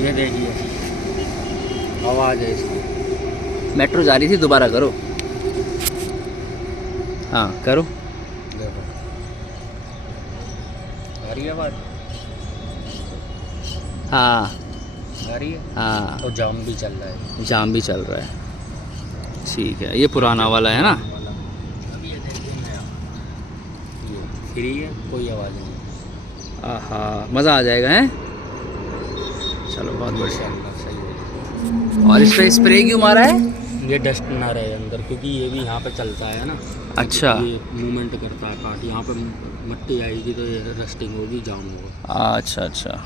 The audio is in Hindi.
ये देखिए आवाज़ है इसकी। मेट्रो जा रही थी, दोबारा करो। हाँ करो। देखो आ रही है आवाज़, हाँ आ रही है। हाँ, तो जाम भी चल रहा है। जाम भी चल रहा है। ठीक है, ये पुराना वाला है ना। अभी ये देखिए नया, ये फ्री है, कोई आवाज़ नहीं। आहा, मज़ा आ जाएगा है। चलो बहुत बढ़िया। माशाल्लाह सही है। और इस पे स्प्रे क्यों मारा है? ये डस्ट ना रहे अंदर, क्योंकि ये भी यहाँ पे चलता है ना। अच्छा। ये मूवमेंट करता है पार्ट, यहाँ पे मिट्टी आएगी तो ये रस्टिंग होगी, जाम होगा। अच्छा अच्छा।